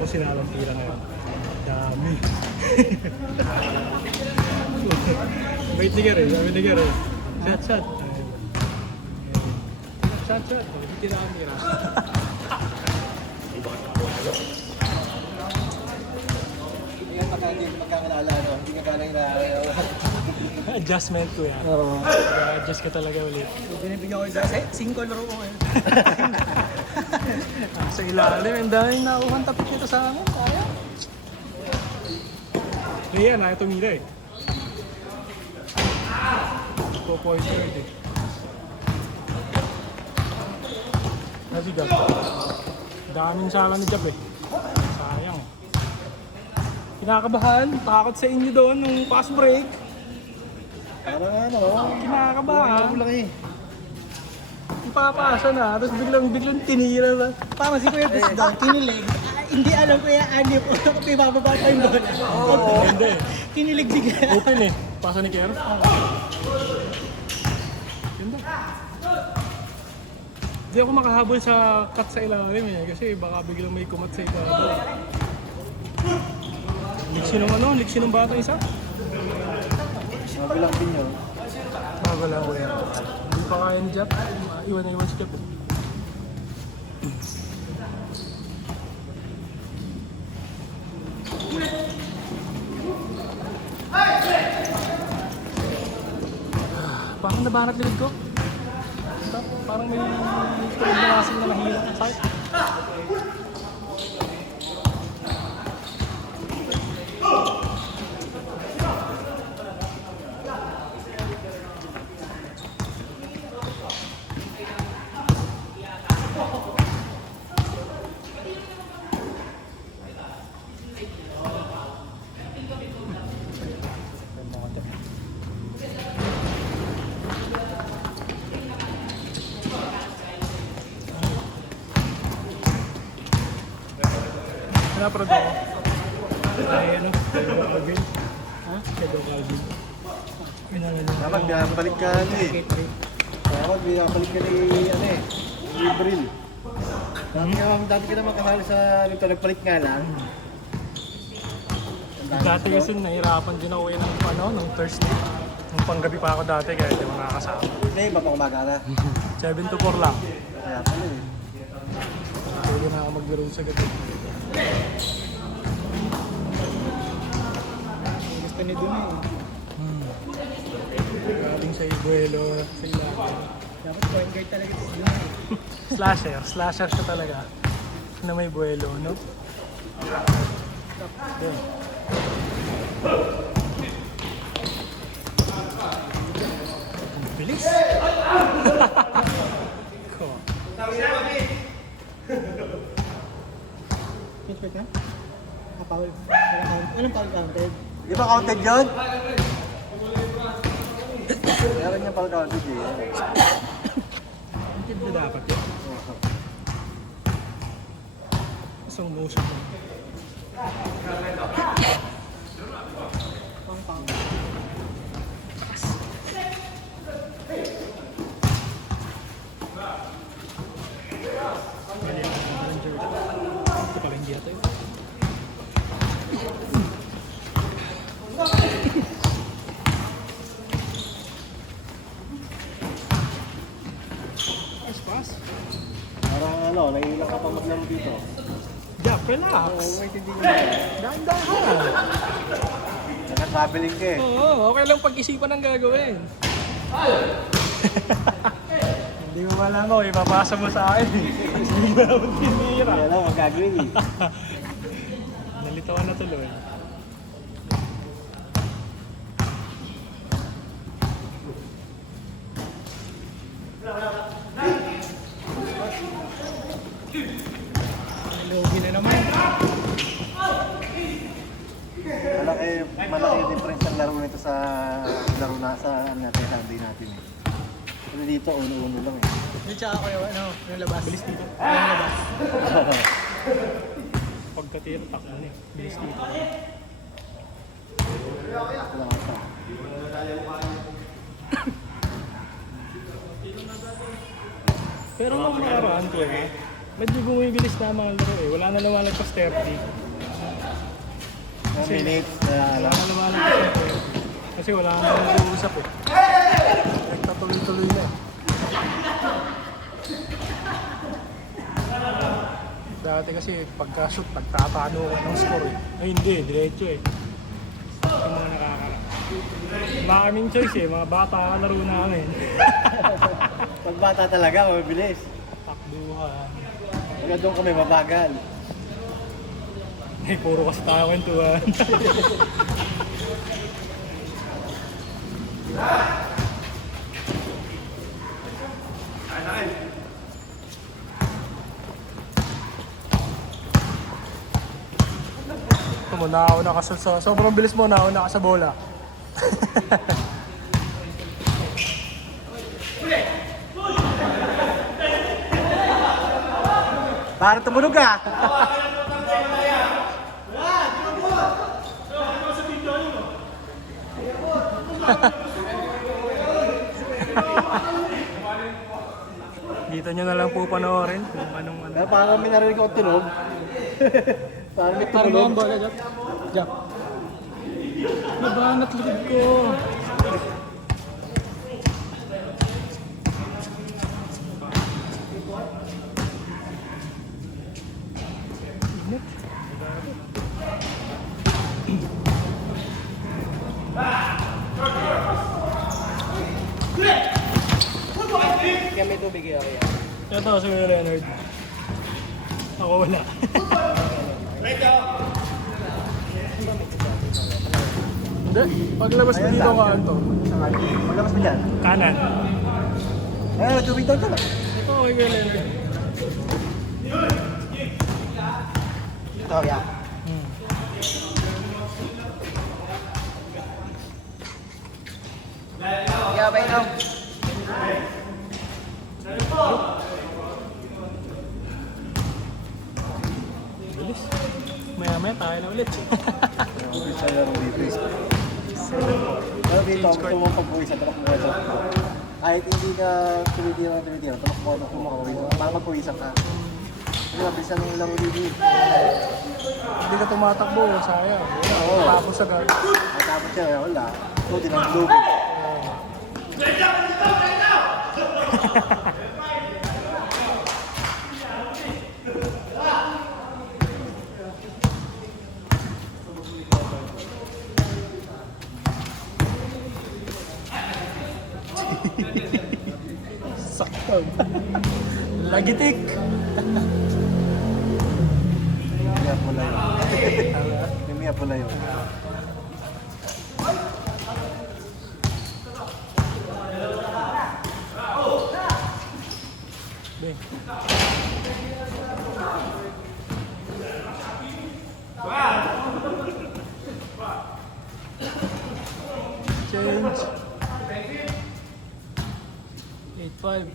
Ako sinalang tira ngayon. Dami. Wait ni Gary, wait ni Gary. Shot, shot. Shot, shot. Tira ang tira. Hindi magkakalala, no? Hindi ka pala Adjustment ko yan. Oo. Adjust ka talaga ulit. Binibigyan ko yung 5 laro ko ngayon. Sa ilalim, ang daming nauhan tapit nito sa amin. Kaya. Yan, ayaw tumila eh. 2.30 eh. Kasi Gab, daming sala ni Jab eh. Sayang. Kinakabahan, takot sa inyo doon nung fast break. Parang ano, Kinakabahan. lang eh. Ipapasa na, tapos biglang tinira ba? Parang si Kuya Bes doon, kinilig. Hindi alam ko yung anip o kung ibababa pa yung bola. Oo, hindi. Kinilig bigla. Open eh. Pasa ni Kier. Ganda. Hindi ako makahabol sa cut sa ilalim eh. Kasi baka biglang may kumat sa ilalim. Liksi ng ano? Liksi ng bata isa? Mabilang din yun. Bago lang ko yan. Hindi pa kaya ni Jap. Iwan na iwan si Jap. Parang nabanat lilig ko. Parang may tulog na lasing na nahila. Sakit. Pinaparod ako. Ay ano? Shadow Calvin. Ha? Shadow Calvin. Dapat binabalik ka ano eh. Dapat binabalik ka ni ano eh. Ni Bril. Dati ka naman kasali sa nito, nagpalit nga lang. Dati kasi nahirapan din ako ng ano, ng Thursday. Nung panggabi pa ako dati kaya hindi mo nakakasama. Hindi, iba pang umaga na. 7 to 4 lang. Kaya pala eh. Pwede na ako maglaro sa gabi. Gusto ni Dun eh. Galing sa Ibuelo, sa ilalim. Dapat point guard talaga si Dun eh. Slasher siya talaga. Na may buwelo, no? Yun. Ang bilis! Ko. Pitch ka? Paul. Anong foul counted? Di ba counted yun? Meron niya pang counted eh. Hindi na dapat yun. Isang motion mo. Pang foul. Ito pala hindi ito yun. Pass. Parang ano, naiilang ka pa maglaro dito. Jack, relax. Wait, hindi mo. Dahan-dahan. Naka-traveling ka eh. Oo, okay lang pag-isipan ang gagawin. Hindi mo malaman, ipapasa mo sa akin. Hindi mo naman tinira. Kaya lang, magagawin eh. Nalitawan na tuloy. Logi na naman. Malaki yung difference ng laro nito sa laro na sa ano natin, Sunday natin eh. Pero dito, uno-uno lang eh. Yung tsaka ko yung ano, yung labas. Bilis dito. Yung labas. Pagkatira, takbo na eh. Bilis dito. Wala ka pa. Pero nung nakaraan ko eh, medyo bumibilis na ang mga laro eh. Wala na lumalagpas 30. 1 minutes na Wala lang. na lumalagpas 30. Kasi wala na nag-uusap eh. Nagtatuloy-tuloy na eh. Dati kasi pagka-shoot, pagtatano ka ng score eh. Ay hindi, diretso eh. Yung mga nakakala. Wala kaming choice eh, mga bata laro namin. Pag bata talaga, mabilis. Takbuhan. Kaya doon kami mabagal. Eh, puro kasi tayo kwentuhan. Ito mo, nauna ka sa sobrang bilis mo, nauna ka sa bola. Para tumunog ka! Dito nyo na lang po panoorin kung anong ano. Kaya parang may narinig ako tunog. Parang may Parang tumunog. ang bola, Jack. Jack. Nabanat likod ko. Init. Kaya may tubig yan. Ito si Leonard. Ako wala. Hindi. Paglabas mo Ayan dito lang. ka ito. Maglabas mo dyan. Kanan. Ayun, tubig daw dyan. Ito kay Leonard. Ito, yeah. Yeah, bay now. Bilis. Maya-maya tayo na ulit. Isa laro dito. Pero dito, gusto mo pag-uwisan, tulak mo sa kahit hindi ka tumitira, tulak mo na kumakawi. Para pag-uwisan ka. Hindi na, bisan ng laro dito. Hindi ka tumatakbo, sayang. Oo. Tapos agad. At tapos siya, wala. Ito, din ang loob. Sakto. Lagitik. Kaya pula yun. Kaya pula yun. Be. Change. 8-5.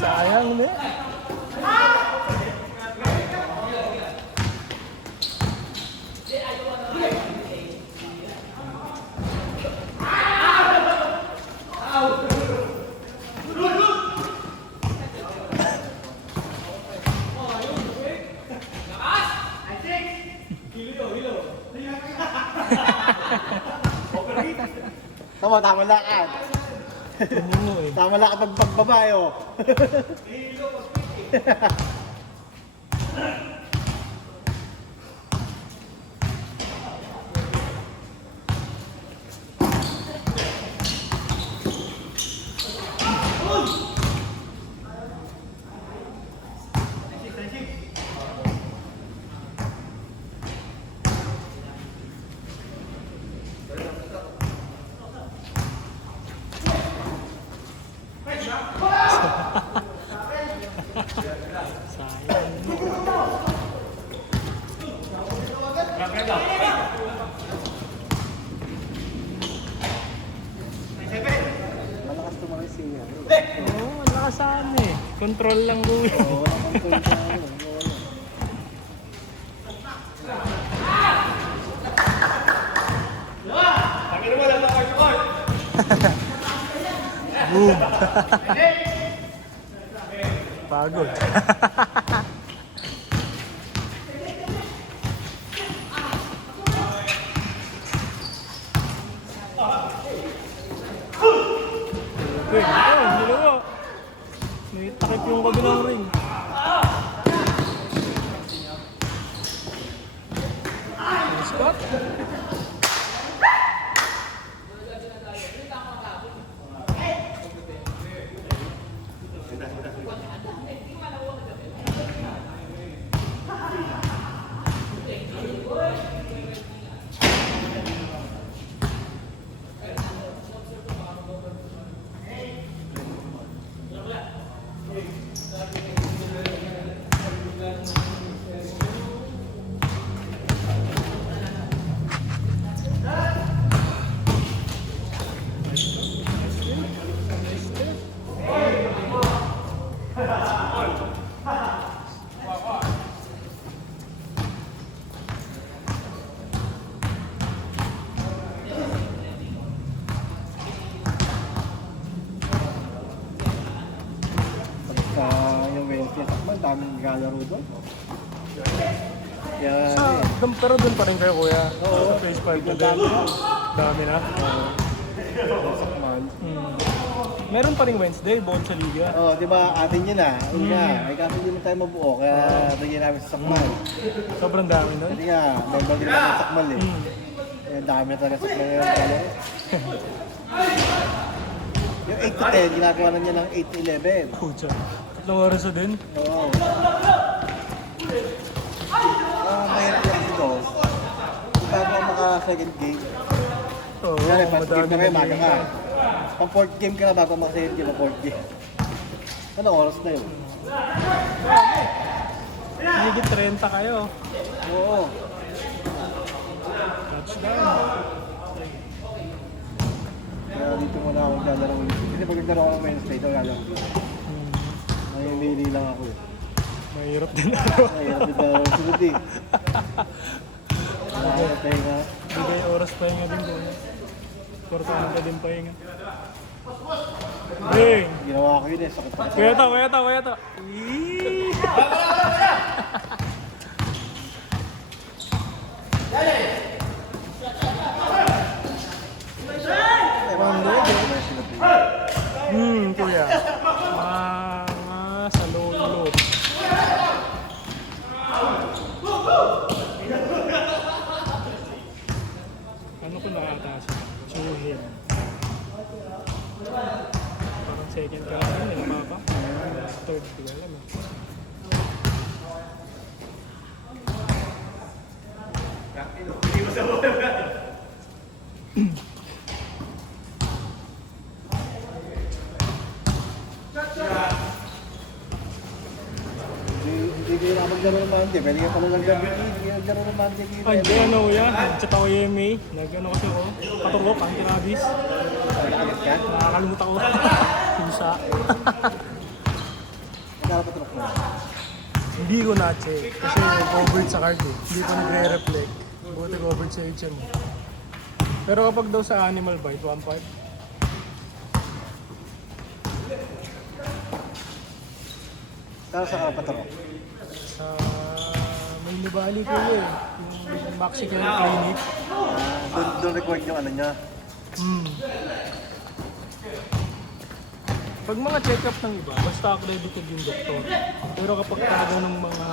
Sayang na. Tama lakad. Ano eh. Tama lakad pag pagbabae, oh. Malakas tumakas siya. Oo, ang lakas saan eh. Control lang kuya. Oo, walang control na ano. Wala. Boom! Pagod. Okay, ginawa. May takip yung kabilang ring. Scott? Pagka yung Wednesday, sakman, daming galaro doon. Yan. Pero doon pa rin kayo kuya. Oo. Sa phase 5 na din. Dami na. Dami na. Sakman. Meron pa rin Wednesday, buong sa Liga. Oh, di ba atin yun ah. Yun nga. Ay kasi hindi mo tayo mabuo, kaya bigyan namin sa sakman. Sobrang dami nun. Kasi nga, member din namin sa sakman eh. Kaya dami na talaga sakman ngayon. Galaro. Yung 8 to 10, ginagawa na niya ng 8 to 11. Pucha. 3 oras na din. Oo. Mahirap lang dito. Bago ka maka-second game. Oo, Kaya first game na kayo, na maga ka. Pang fourth game ka na bago maka-second game, fourth game. Ano oras na yun? Higit 30 kayo. Oo. Touchdown. Kaya dito muna ako naglalaro. Kasi pag naglaro ako ng Wednesday, ito lalaro. Ay, hindi lang ako eh. Mahirap din ako. Mahirap din ako sunod eh. Mahirap tayo nga. Bigay oras pahinga din doon. Importante din pahinga. Bing! Ginawa ko yun eh. Sakit ako. Kuya to. Eee! Kuya. Mga sa lolo. Ano ko nakataas? Chuhin. Parang second ka lang yun, mapa. Third, di ko alam eh. Hindi kayo nakapaglaro ng Monday. Pwede kayo pala naglaro ng Monday dito. Ay, hindi ano kuya. Nag-chat ako yung EMA. Nag-ano kasi ako. Paturok, anti-rabies. Nakalit ka? Nakakalimutan ko. Pusa. Nakapatrok mo. Hindi ko na-check. Kasi covered sa card eh. Hindi ko nagre-reflect. Buti covered sa HM. Pero kapag daw sa animal bite, 1.5. Saan sa nakapatrok? Sa may nibali ko eh. Yung Mexican Clinic. Doon record yung ano niya. Pag mga check-up ng iba, basta accredited yung doktor. Pero kapag talaga ng mga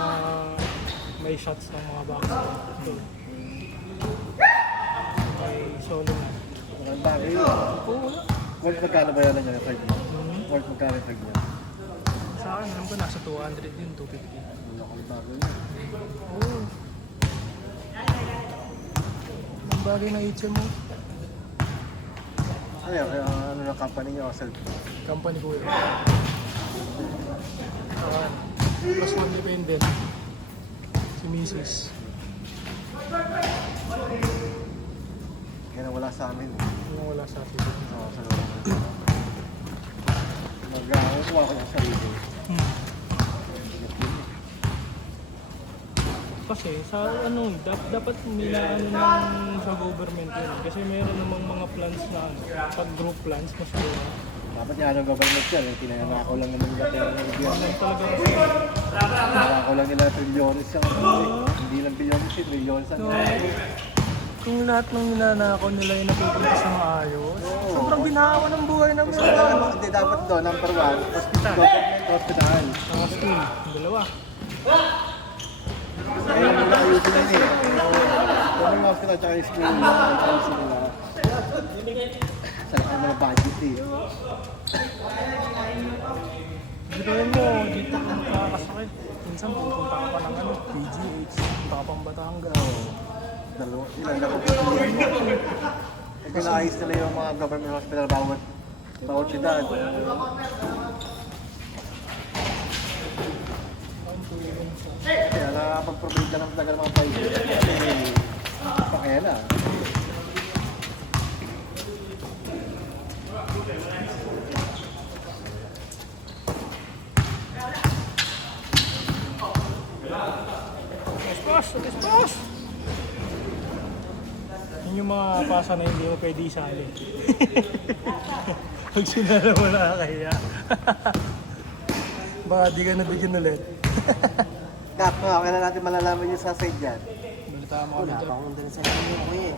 may shots ng mga vaccine, ito. May solo na. Ang bagay yun. Oo, wala. Worth magkano ba yan niya? Worth magkano yung tag niya? Sa akin, alam ko nasa 200 yun, 250. Wala kang bagay yun. Oo. Ang bagay na HM mo. Ano yan? Kaya ano ng company niya o self? Company ko yun. Plus one dependent. Si Mrs. Yan ang wala sa amin. Yung wala sa atin. Oo, sa loob. Mag-kuha ko ng sarili. Kasi sa ano, dapat may ano ng sa government yun. Kasi meron namang mga plans na ano, pag group plans mas mura. Dapat nga ng government yan. Tinanako lang naman nila kaya ng gobyerno. Ano talaga kasi. Tinanako lang nila trilyones ang hindi lang bilyones eh, trilyones ang Kung lahat ng ninanakaw nila yung napupunta sa maayos, Oo. sobrang binawa ng buhay ng Gusto mga na hindi dapat doon, number one, Hospital. government hospital. mga school. Dalawa. Kaya yung mga ayusin yun eh. Government hospital tsaka yung school, ayusin nila. Sa laki ng mga budget eh. Gawin mo, dito kung kakasakit. Minsan pupunta ka pa ng ano, PGH, punta ka pang Batangas. Dalawa, ilan na pagpapilihan mo. Eh, pinaayos nila yung mga government hospital bawat syudad. Kaya nakakapag-provide ka ng tagal mga país. Kasi, pakaya na. Espas! Yun yung mga pasa na hindi mo pwede isali. Pag sinala mo nakakahiya. Baka di ka nabigyan ulit. Kap, kailan natin malalaman yung sa side dyan? Balita mo kami dyan. Papunta sa inyo ko eh.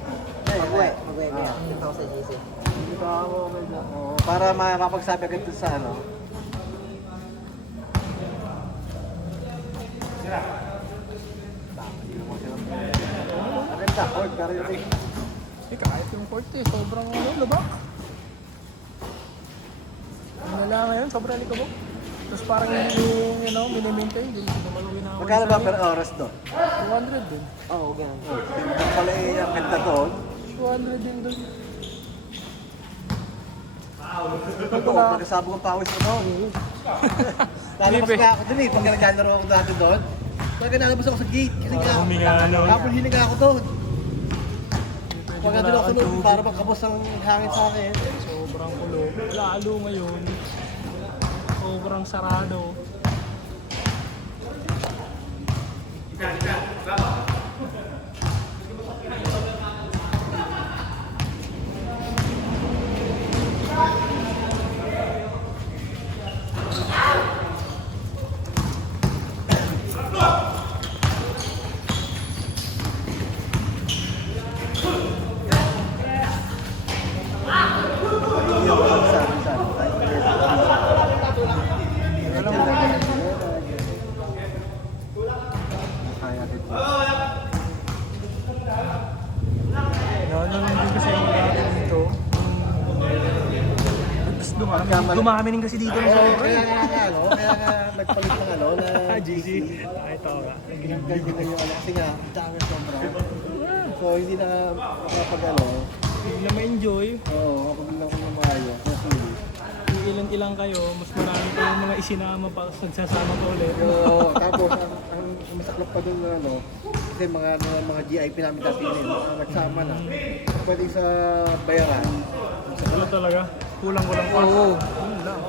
Uwi. Mag-uwi kaya. Dito ako sa GC. Hindi pa ako medyo. Oo, para makapagsabi agad dun sa ano. Maganda, Ford, karyotik. Eh, kahit yung court eh, sobrang ano, lubak. Ano na lang ngayon, sobrang likabok. Tapos parang yung, you know, minimaintain, hindi maluwi na ako. Magkano ba per oras doon? 200 din. Oo, ganun. Yung pala eh, ang ganda doon. 200 din doon. Ito, magkasabog ang pawis ko doon. Lalabas nga ako doon eh, pag naglalaro ako dati doon. Talaga nalabas ako sa gate. Kasi nga, Huminga ano. kapag hininga ako doon. Pag nandun ako doon, para magkabos ang hangin sa akin. Sobrang kulog. Lalo ngayon, sobrang sarado. Hindi ako magsabi-sabi. Kaya dito. Ano lang din kasi yung dati dito. Magkamali. Dumami rin kasi dito ng sobra. Kaya nga, ano, kaya nga nagpalit ng ano, na GC. Ay, ito ka. Ginagdag ko yung ano, kasi nga, dami sobra. So, hindi na kapag ano, Hindi na ma-enjoy. oo, kapag lang ko ng maayos, kasi Kung ilan-ilang kayo, mas marami pa yung mga isinama pa nagsasama pa ulit. Oo, tapos ang masaklap pa doon na ano, kasi mga GIP namin dati yun, nagsama na. Pwede sa bayaran. Ano talaga? Kulang-kulang pa. Oo. Yun lang.